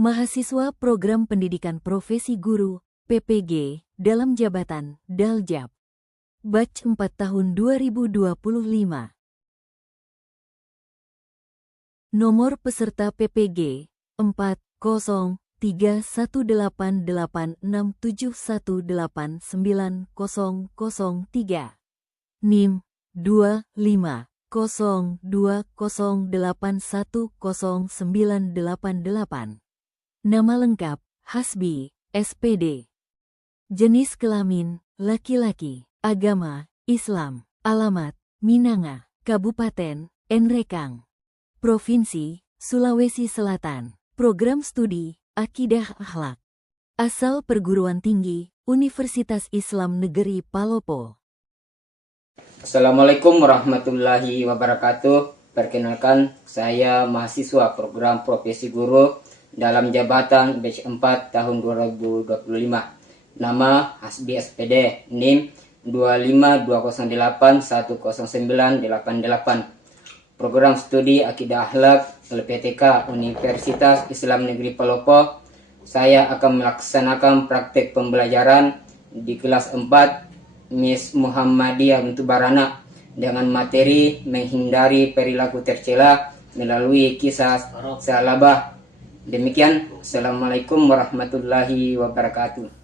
Mahasiswa Program Pendidikan Profesi Guru, PPG, dalam jabatan Daljab. Batch 4 tahun 2025. Nomor peserta PPG 403188671890003. NIM 2502081098. Nama lengkap, Hasbi, SPD. Jenis kelamin, laki-laki. Agama, Islam. Alamat, Minanga, Kabupaten, Enrekang. Provinsi, Sulawesi Selatan. Program studi, Akidah Akhlak. Asal perguruan tinggi, Universitas Islam Negeri Palopo. Assalamualaikum warahmatullahi wabarakatuh. Perkenalkan, saya mahasiswa program profesi guru dalam jabatan batch 4 tahun 2025. Nama Hasbi SPD, NIM 25208109888. Program studi Akidah Akhlak LPTK Universitas Islam Negeri Palopo. Saya akan melaksanakan praktek pembelajaran di kelas 4 Miss Muhammadiyah untuk Barana dengan materi menghindari perilaku tercela melalui kisah salabah. Demikian, Assalamualaikum warahmatullahi wabarakatuh.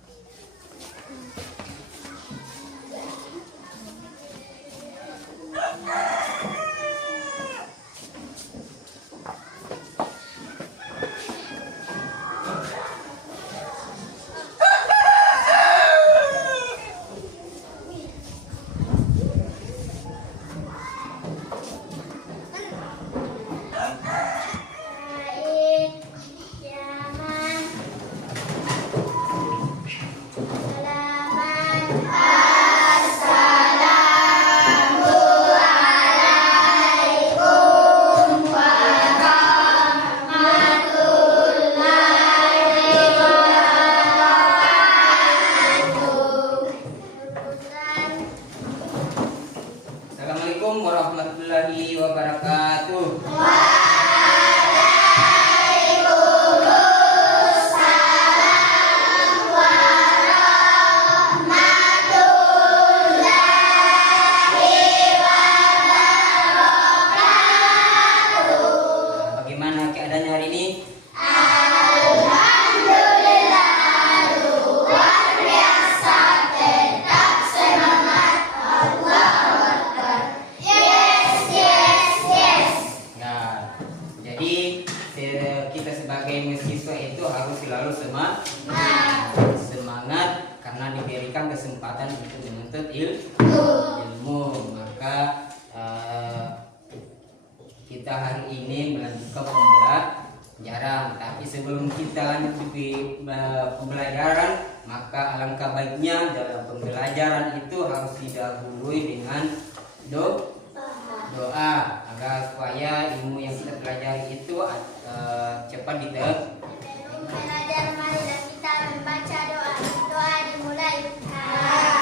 Assalamualaikum warahmatullahi wabarakatuh. Waalaikumsalam warahmatullahi wabarakatuh. Bagaimana keadaannya hari ini? Alhamdulillah, luar biasa, tetap semangat. Allahu Akbar. Yes, yes, yes. Nah, jadi kita sebagai mahasiswa itu harus selalu semangat karena diberikan kesempatan untuk menuntut ilmu. Maka kita hari ini melanjutkan pembelajaran. Tapi sebelum kita lanjut di pembelajaran, maka alangkah baiknya dalam pembelajaran itu harus didahului dengan doa agar supaya ilmu yang kita pelajari itu cepat diterima. Belajar, marilah kita membaca doa. Doa dimulai. Alhamdulillah.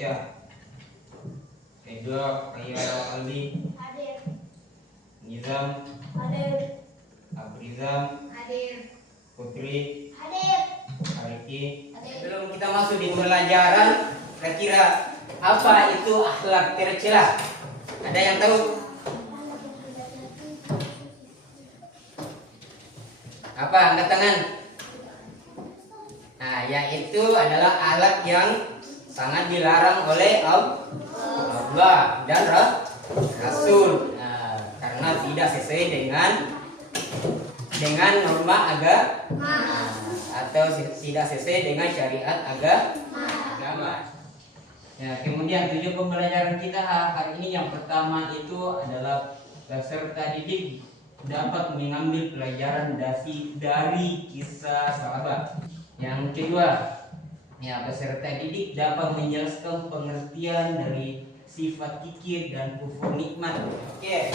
membaca. Kedua, Khairul Albi, Hadir. Nizam, Hadir. Abrizam, Hadir. Putri, Hadir. Ariki. Hadir. Sebelum kita masuk di pembelajaran, kira-kira apa itu akhlak tercela? Ada yang tahu? Apa? Angkat tangan. Nah, yaitu adalah alat yang sangat dilarang oleh Allah dan Rasul. Nah, karena tidak sesuai dengan norma agama atau tidak sesuai dengan syariat agama. Ya, kemudian tujuan pembelajaran kita hari ini yang pertama itu adalah peserta didik dapat mengambil pelajaran dari kisah sahabat. Yang kedua, ya, peserta didik dapat menjelaskan pengertian dari sifat kikir dan kufur nikmat. Oke,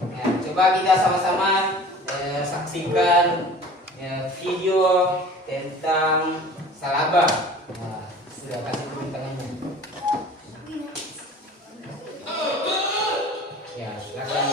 ya, coba kita sama-sama saksikan video tentang salabah. Nah, sudah kasih turun tangannya. Ya, silakan.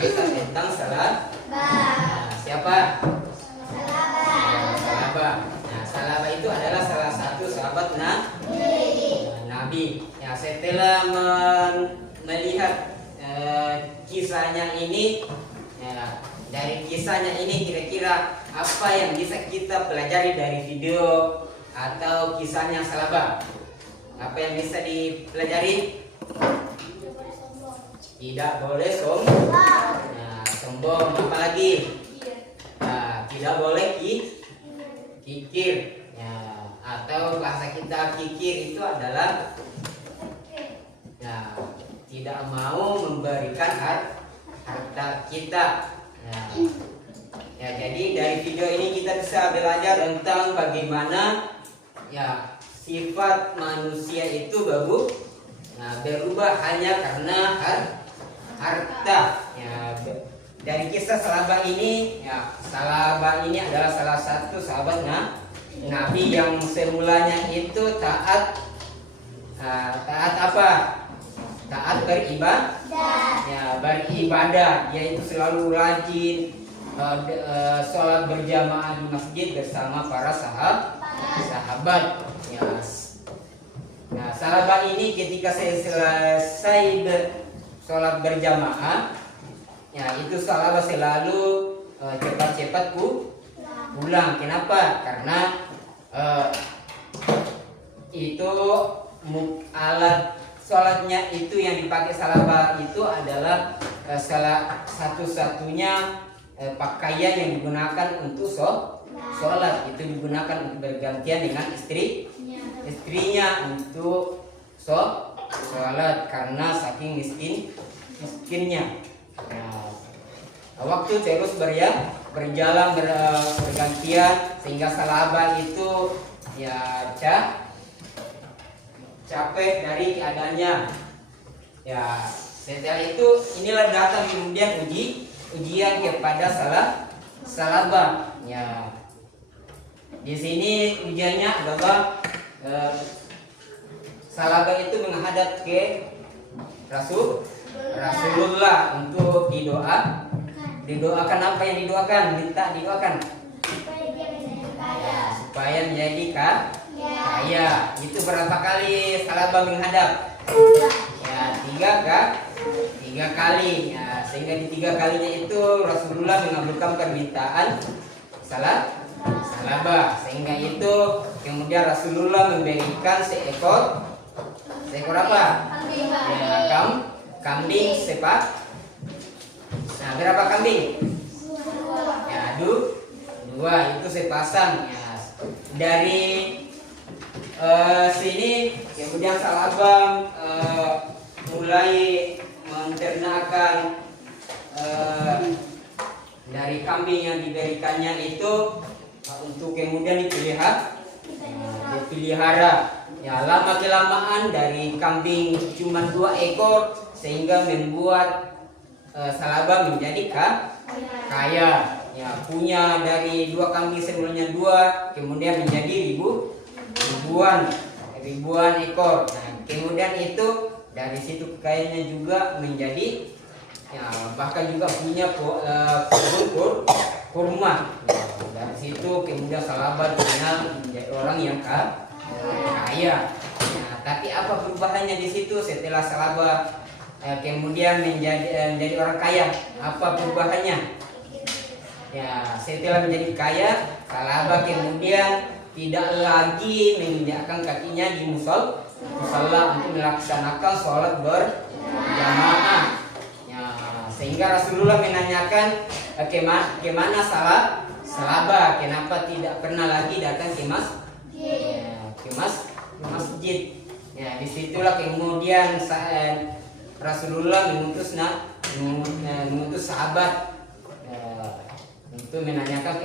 kisah tentang Salabah. Siapa? Salabah. Nah, Salabah itu adalah salah satu sahabat Nabi. Ya, setelah melihat kisahnya ini, ya, dari kisahnya ini kira-kira apa yang bisa kita pelajari dari video atau kisahnya Salabah? Apa yang bisa dipelajari? Tidak boleh sombong. Nah, sombong, apalagi? Nah, tidak boleh kikir. Ya, atau bahasa kita kikir itu adalah ya, tidak mau memberikan harta kita. Ya, jadi dari video ini kita bisa belajar tentang bagaimana ya sifat manusia itu berubah hanya karena harta. Ya, dari kisah Salabah ini, ya, Salabah ini adalah salah satu sahabat Nabi yang semulanya itu taat apa? Taat beribadah. Ya, beribadah. Dia itu selalu rajin sholat berjamaah di masjid bersama para sahabat. Ya. Nah, Salabah ini ketika saya selesai sholat berjamaah, ya itu Salabah selalu cepat-cepat pulang. Kenapa? Karena itu alat sholatnya itu yang dipakai Salabah itu adalah salah satu-satunya pakaian yang digunakan untuk sholat. Itu digunakan untuk bergantian dengan istrinya untuk sholat karena saking miskinnya. Nah, waktu terus berjalan bergantian sehingga Salabah itu ya capek dari keadaannya. Ya, setelah itu inilah datang kemudian ujian kepada Salabah. Ya, di sini ujiannya adalah Salabah itu menghadap ke Rasulullah untuk didoakan apa yang minta didoakan supaya menjadi kaya. Itu berapa kali Salabah menghadap? Ya, tiga kali. Ya, sehingga di 3 kalinya itu Rasulullah mengabulkan permintaan Salabah. Sehingga itu kemudian Rasulullah memberikan seekor apa? Ya, kambing sepak. Nah, berapa kambing? Ya, 2 itu sepasang. Ya, dari sini kemudian Salabah mulai menternakan dari kambing yang diberikannya itu untuk kemudian dipelihara. Ya, lama kelamaan dari kambing cuma 2 ekor sehingga membuat Salabah menjadi kaya. Ya, punya dari 2 kambing sebelumnya 2 kemudian menjadi ribuan ekor. Nah, kemudian itu dari situ kekayanya juga menjadi ya, bahkan juga punya kebun kurma. Ya, dari situ kemudian Salabah dikenal menjadi orang yang kaya. Nah, tapi apa perubahannya di situ setelah Salabah kemudian menjadi orang kaya? Apa perubahannya? Ya, setelah menjadi kaya, Salabah kemudian tidak lagi menginjakkan kakinya di musola untuk melaksanakan sholat berjamaah. Ya, sehingga Rasulullah menanyakan kemana Salabah, kenapa tidak pernah lagi datang ke masjid. Ya, disitulah kemudian Rasulullah mengutus sahabat untuk menanyakan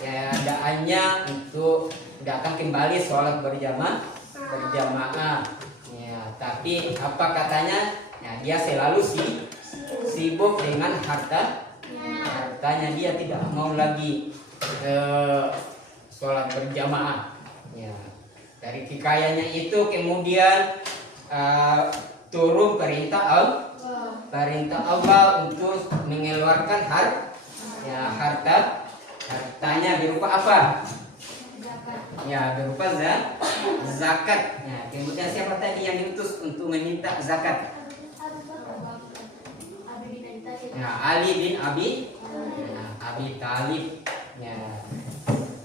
keadaannya untuk datang kembali sholat berjamaah. Ya, tapi apa katanya? Ya, dia selalu sibuk dengan hartanya. Dia tidak mau lagi sholat berjamaah. Ya, dari kekayaannya itu kemudian turun perintah perintah Allah untuk mengeluarkan hartanya berupa apa? Ya, berupa zakat. Ya, kemudian siapa tadi yang diutus untuk meminta zakat? Ya, Ali bin Abi Thalib. Ya.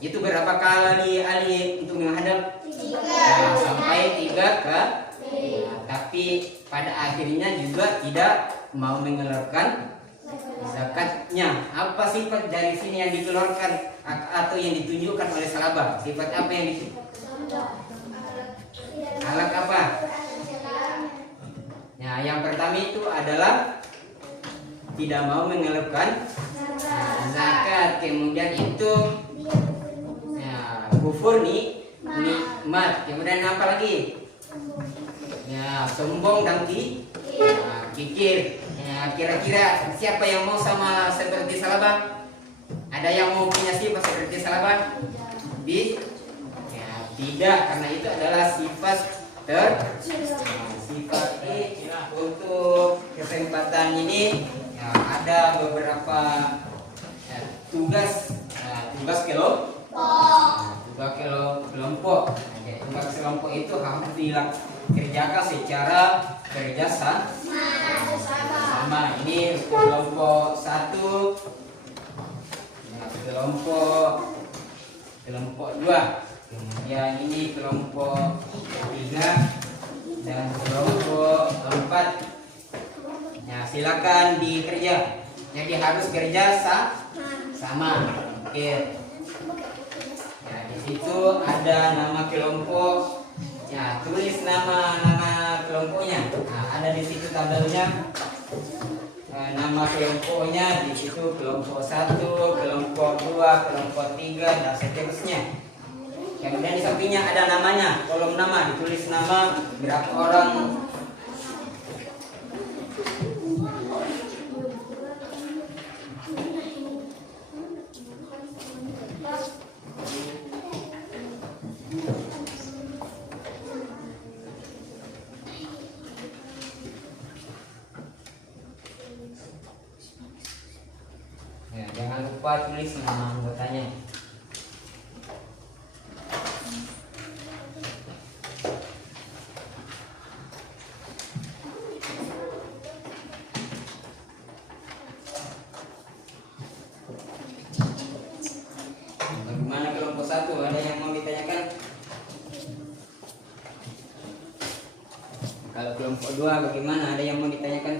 Itu berapa kali Ali untuk menghadap? Ya, sampai 3 kali. Ya, tapi pada akhirnya juga tidak mau mengeluarkan zakatnya. Apa sifat dari sini yang dikeluarkan atau yang ditunjukkan oleh sahabat? Sifat apa yang ditunjukkan? Alat apa? Ya, yang pertama itu adalah tidak mau mengeluarkan zakat. Kemudian itu ya, kufur nikmat. Kemudian apa lagi? Ya, sombong dan kikir. Ya, kira-kira siapa yang mau sama seperti sahabat? Ada yang mau punya sifat seperti sahabat? Ya, tidak, karena itu adalah sifat sifat ini. Untuk kesempatan ini ya, ada beberapa ya, tugas kelompok. Tugas kelompok itu harus dikerjakan secara kerjasama. Ini kelompok 1, kelompok 2, kemudian ini kelompok 3 dan kelompok 4. Ya, silakan dikerja. Jadi harus kerja sama. Oke. Ya, di situ ada nama kelompok. Ya, tulis nama kelompoknya. Nah, ada di situ tabelnya. Nama kelompoknya di situ kelompok 1, kelompok 2, kelompok 3 dan seterusnya. Kemudian di sampingnya ada namanya, kolom nama, ditulis nama berapa orang. Ya, jangan lupa tulis nama anggotanya. Bagaimana kelompok 1? Ada yang mau ditanyakan? Kalau kelompok 2 bagaimana? Ada yang mau ditanyakan?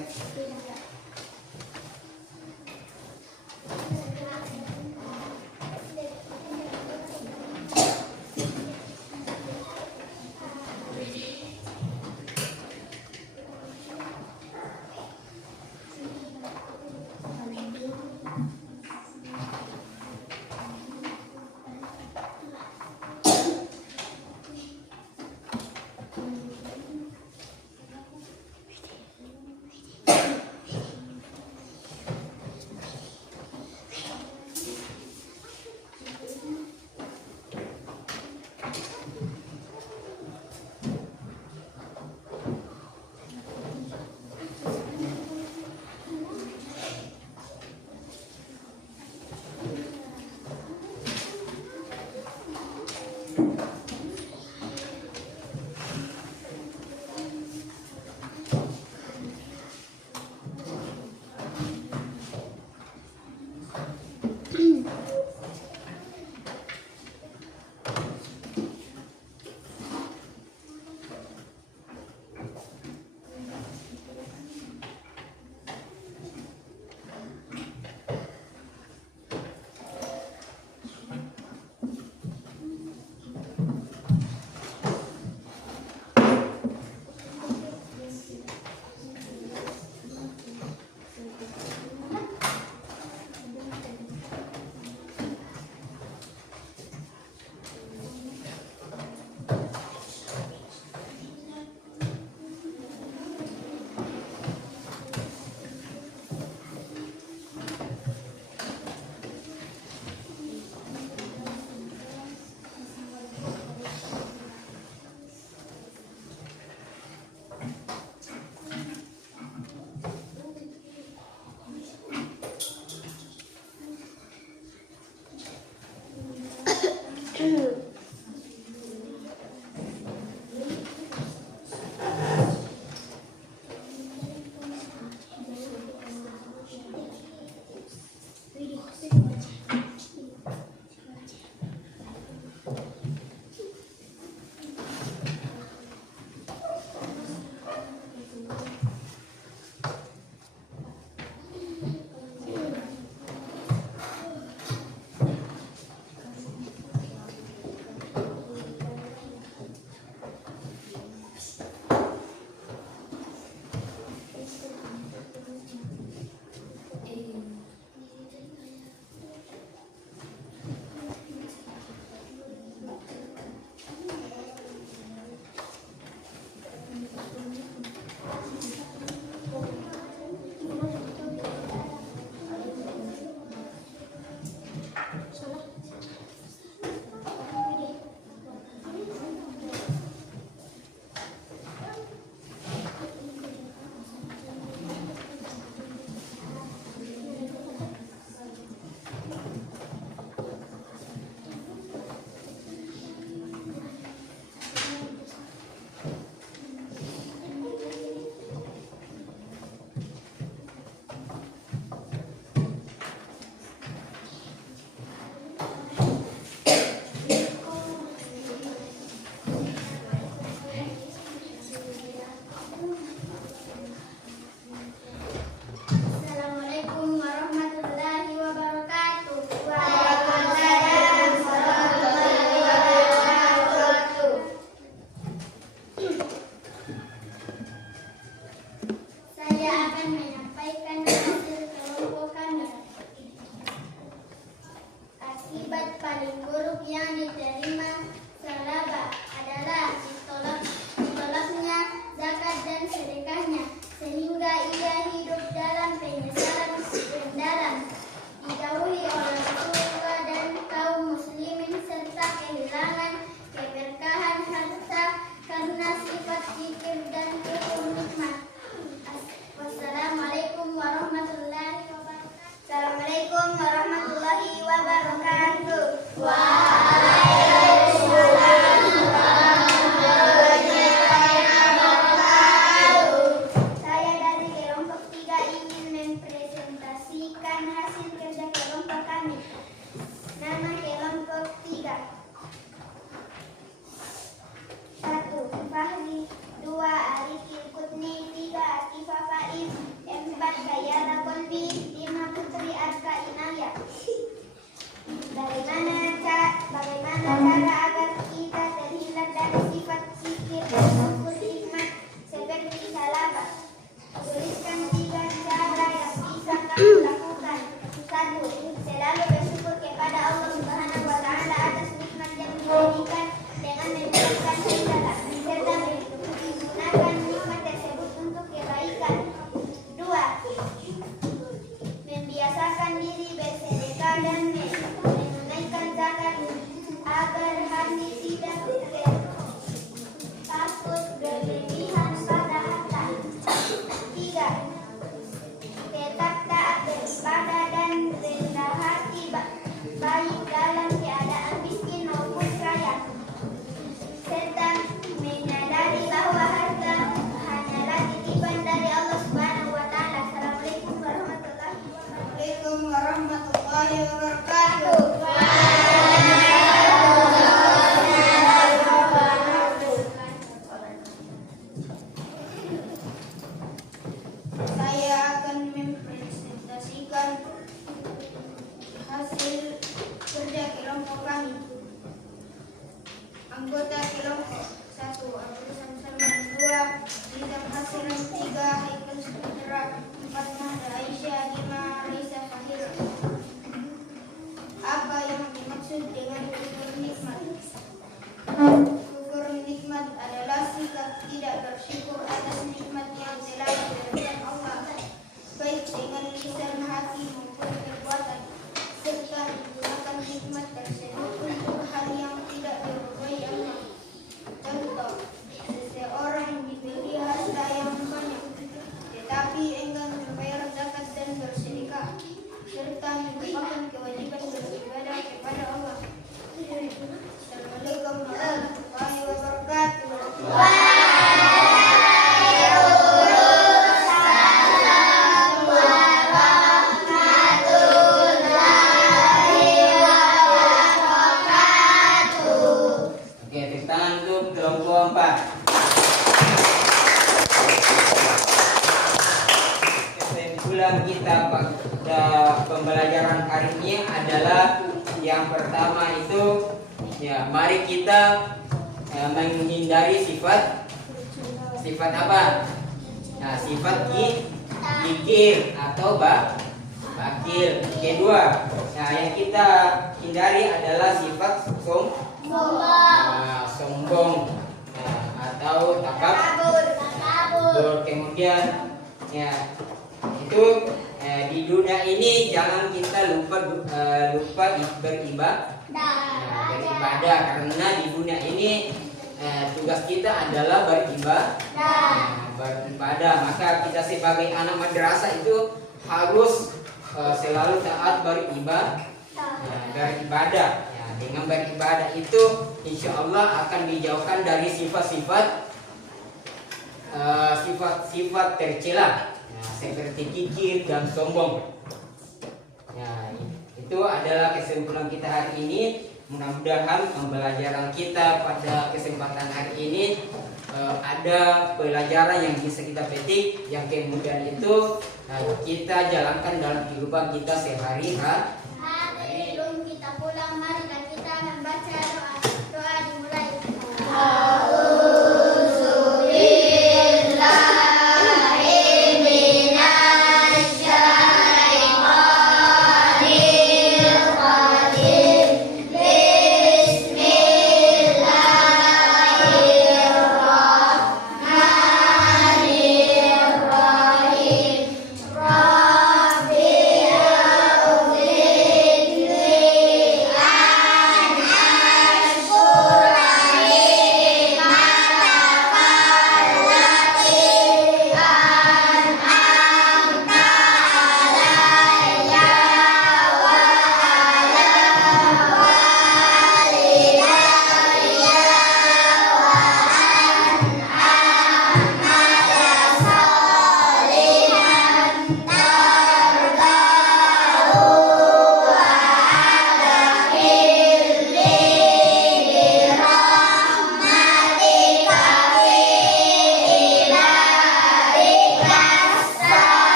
24. Kesimpulan kita pada pembelajaran hari ini adalah yang pertama itu ya, mari kita menghindari sifat apa? Nah, sifat gigir atau bakil. Kedua, nah yang kita hindari adalah sifat sombong atau takabur. Kemudian ya itu di dunia ini jangan kita lupa beribadah karena di dunia ini tugas kita adalah beribadah. Maka kita sebagai anak madrasah itu harus selalu taat beribadah. Ya, dengan beribadah itu insya Allah akan dijauhkan dari sifat-sifat tercela, ya, seperti gigir dan sombong. Ya, itu adalah kesimpulan kita hari ini. Mudah-mudahan pembelajaran kita pada kesempatan hari ini ada pelajaran yang bisa kita petik, yang kemudian itu kita jalankan dalam kehidupan kita sehari-hari.